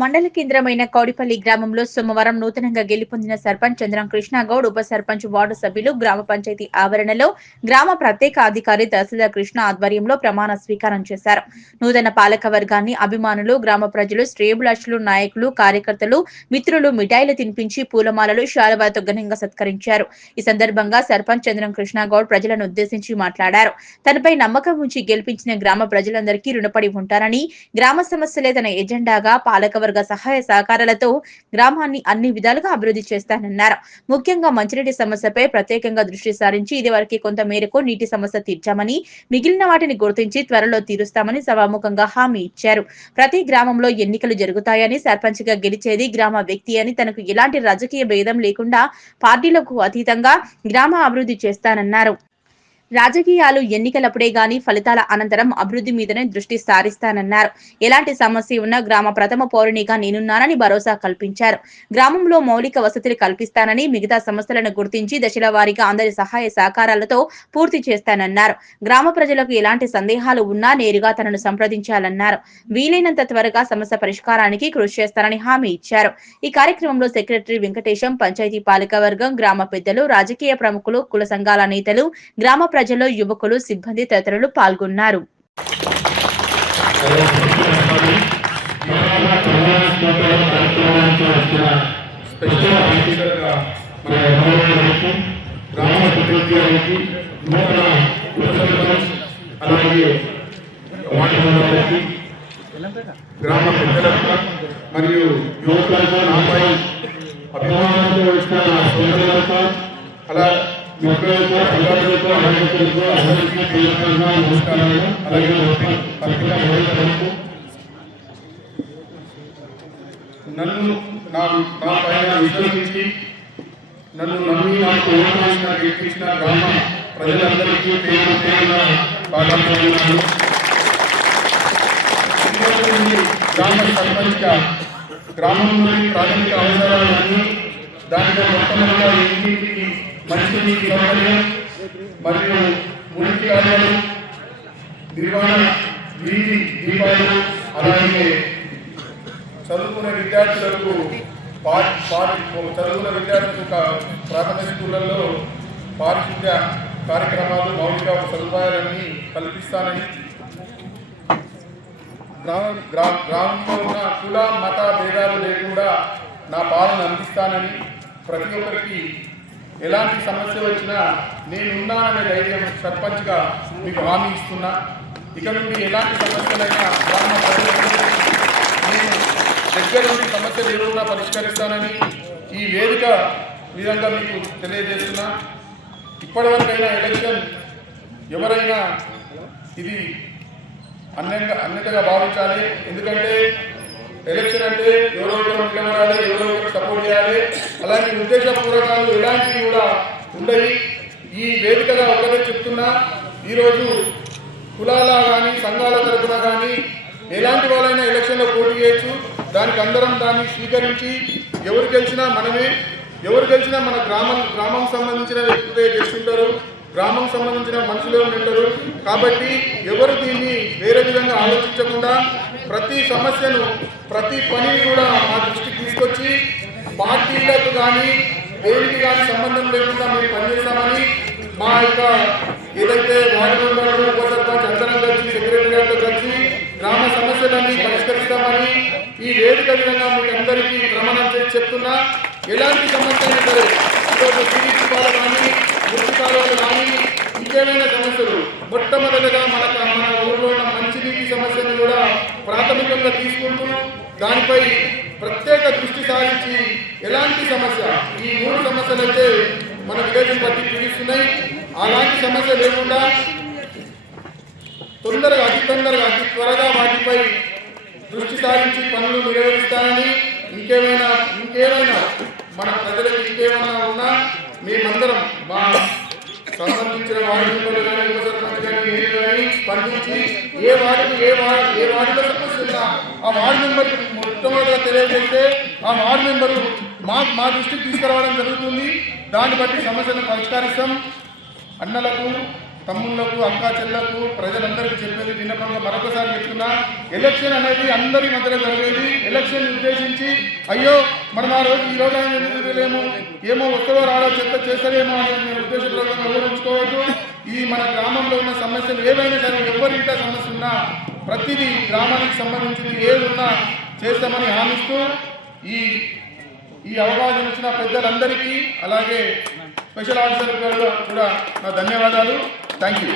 మండల కేంద్రమైన కౌడిపల్లి గ్రామంలో సోమవారం నూతనంగా గెలుపొందిన సర్పంచ్ చంద్రం కృష్ణగౌడ్, ఉప సర్పంచ్, వార్డు సభ్యులు గ్రామ పంచాయతీ ఆవరణలో గ్రామ ప్రత్యేక అధికారి తహసీల్దార్ కృష్ణ ఆధ్వర్యంలో ప్రమాణ స్వీకారం చేశారు. నూతన పాలక వర్గాన్ని అభిమానులు, గ్రామ ప్రజలు, శ్రేయోభిలాషులు, నాయకులు, కార్యకర్తలు, మిత్రులు మిఠాయిలు తినిపించి పూలమాలలు, శాలువాతో ఘనంగా సత్కరించారు. ఈ సందర్భంగా సర్పంచ్ చంద్రం కృష్ణగౌడ్ ప్రజలను ఉద్దేశించి మాట్లాడారు. తనపై నమ్మకం ఉంచి గెలిపించిన గ్రామ ప్రజలందరికీ రుణపడి ఉంటారని, గ్రామ సమస్యలే తన ఎజెండాగా పాలకవర్గ సహాయ సహకారాలతో గ్రామాన్ని అన్ని విధాలుగా అభివృద్ధి చేస్తానన్నారు. ముఖ్యంగా మంచినీటి సమస్యపై ప్రత్యేకంగా దృష్టి సారించి ఇదివరకు కొంత మేరకు నీటి సమస్య తీర్చామని, మిగిలిన వాటిని గుర్తించి త్వరలో తీరుస్తామని సభాముఖంగా హామీ ఇచ్చారు. ప్రతి గ్రామంలో ఎన్నికలు జరుగుతాయని, సర్పంచ్ గా గెలిచేది గ్రామ వ్యక్తి అని, తనకు ఎలాంటి రాజకీయ భేదం లేకుండా పార్టీలకు అతీతంగా గ్రామ అభివృద్ధి చేస్తానన్నారు. రాజకీయాలు ఎన్నికలప్పుడే గాని ఫలితాల అనంతరం అభివృద్ధి మీదనే దృష్టి సారిస్తానన్నారు. ఎలాంటి సమస్య ఉన్నా గ్రామ ప్రథమ పౌరునిగా నేనున్నానని భరోసా కల్పించారు. గ్రామంలో మౌలిక వసతులు కల్పిస్తానని, మిగతా సమస్యలను గుర్తించి దశల వారీగా అందరి సహాయ సహకారాలతో పూర్తి చేస్తానన్నారు. గ్రామ ప్రజలకు ఎలాంటి సందేహాలు ఉన్నా నేరుగా తనను సంప్రదించాలన్నారు. వీలైనంత త్వరగా సమస్య పరిష్కారానికి కృషి చేస్తానని హామీ ఇచ్చారు. ఈ కార్యక్రమంలో సెక్రటరీ వెంకటేశం, పంచాయతీ పాలకవర్గం, గ్రామ పెద్దలు, రాజకీయ ప్రముఖులు, కుల సంఘాల నేతలు, గ్రామ ప్రజలు, యువకులు, సిబ్బంది తదితరులు పాల్గొన్నారు. గ్రామ పెద్దలకు మరియు యువకులకు నాపై అభిమానంతో వచ్చిన సోదరులకు అలా మిత్రులకు అధికారులకు అధికారులకు అందరికీ పేరుపేరున నమస్కారాలు. అలాగే పత్రికా విలేకరులకు నన్ను నా పైన విశ్వసించి నన్ను నమ్మి నాకు ఓటు గెలిపించిన గ్రామ ప్రజలందరికీ పేరు పేరున పాల్గొన్నాను. గ్రామ సర్పంచ్గా గ్రామంలోని ప్రాథమిక అవసరాలన్నీ దాంట్లో మొట్టమొదటిగా ఇంటికి మంచినీటి సౌకర్యం మరియు మురికి కాలువలు, నిర్వహణ, వీధి దీపాలు, అలాగే చదువుకునే విద్యార్థులకు ప్రాథమిక స్కూళ్ళల్లో పారిశుద్ధ్య కార్యక్రమాలు, మౌలిక సదుపాయాలన్నీ కల్పిస్తానని, గ్రామంలో ఉన్న కుల మత భేదాలు లేకుండా నా పాలన అందిస్తానని, ప్రతి ఒక్కరికి ఎలాంటి సమస్య వచ్చినా నేనున్నాననే ధైర్యం సర్పంచ్గా మీకు హామీ ఇస్తున్నా. ఇక నుండి ఎలాంటి సమస్యలైనా గ్రామ ప్రజలందరికీ నేను దగ్గర నుండి సమస్యలు ఎదురున్నా పరిష్కరిస్తానని ఈ వేదిక విధంగా మీకు తెలియజేస్తున్నా. ఇప్పటివరకైనా ఎలక్షన్ ఎవరైనా ఇది అన్నిటిగా భావించాలి. ఎందుకంటే ఎలక్షన్ అంటే ఎవరో ఒకరు నిలబడాలి, ఎవరో ఒకరు సపోర్ట్ చేయాలి. అలాంటి ఉద్దేశపూర్వకాలు ఎలాంటివి కూడా ఉండవు. ఈ వేదికగా ఒకటే చెప్తున్నా, ఈరోజు కులాల కానీ సంఘాల తరఫున కానీ ఎలాంటి వాళ్ళైనా ఎలక్షన్లో పోటీ చేయొచ్చు. దానికి అందరం దాన్ని స్వీకరించి ఎవరు గెలిచినా మనమే, ఎవరు గెలిచినా మన గ్రామం సంబంధించిన వ్యక్తులే గెలుస్తుంటారు, గ్రామం సంబంధించిన మనుషులే ఉంటారు. కాబట్టి ఎవరు దీన్ని వేరే విధంగా ఆలోచించకుండా ప్రతి సమస్యను, ప్రతి పనిని కూడా మా దృష్టికి తీసుకొచ్చి పార్టీలకు కానీ దేనికి కానీ సంబంధం లేకుండా మేము పనిచేస్తామని, మా యొక్క ఏదైతే వార్డు మెంబర్లు, ఉప సర్పంచ్ అందరం కలిసి సెక్రటరీ గారితో కలిసి గ్రామ సమస్యలన్నీ పరిష్కరిస్తామని ఈ వేదిక విధంగా మీకు అందరికీ ప్రమాణం చేసి చెప్తున్నా. ఎలాంటి సమస్యలు సరే, ఈరోజు టీడీపీ కానీ మున్సిపాలిటీ కానీ ఇంకేమైనా సమస్యలు మొట్టమొదటిగా మన ఊళ్ళో ఉన్న మంచినీటి సమస్యను కూడా ప్రాథమికంగా తీసుకుంటూ దానిపై ప్రత్యేక దృష్టి సారించి ఎలాంటి సమస్య, ఈ 3 సమస్యలు అయితే మన విలేజ్ని బట్టి పీడిస్తున్నాయి. అలాంటి సమస్య లేకుండా అతి త్వరగా వాటిపై దృష్టి సారించి పనులు నిర్వహిస్తానని, ఇంకేమైనా మన ప్రజలకు ఇంకేమైనా ఉన్నా మేమందరం మా సంబంధించిన వార్డు మెంబర్లు కానీ, ఉప సర్పంచ్ కానీ, నేను కానీ స్పందించి ఏ వార్డులో సమస్య ఉన్నా ఆ వార్డు మెంబర్కి మొట్టమొదటిగా తెలియజేస్తే ఆ వార్డు మెంబరు మా దృష్టికి తీసుకురావడం జరుగుతుంది. దాన్ని బట్టి సమస్యను పరిష్కరిస్తాం. అన్నలకు తమ్ముళ్లకు అక్కా చెల్లకు ప్రజలందరికీ చెప్పేది విన్నపంగా మరొకసారి చెప్తున్నా, ఎలక్షన్ అనేది అందరి మధ్యలో జరిగేది. ఎలక్షన్ ఉద్దేశించి అయ్యో మనం ఈ రోజు ఎందుకు ఏమో వస్తుందో రాడో చెత్త చేస్తారేమో అనేది మీరు ఉద్దేశపూర్వకంగా వివరించుకోవద్దు. ఈ మన గ్రామంలో ఉన్న సమస్యలు ఏవైనా సరే, ఎవరింటా సమస్య ఉన్నా ప్రతిదీ గ్రామానికి సంబంధించింది ఏది ఉన్నా చేస్తామని హామీస్తూ ఈ అవకాశం ఇచ్చిన పెద్దలందరికీ అలాగే స్పెషల్ ఆఫీసర్ కూడా నా ధన్యవాదాలు. Thank you.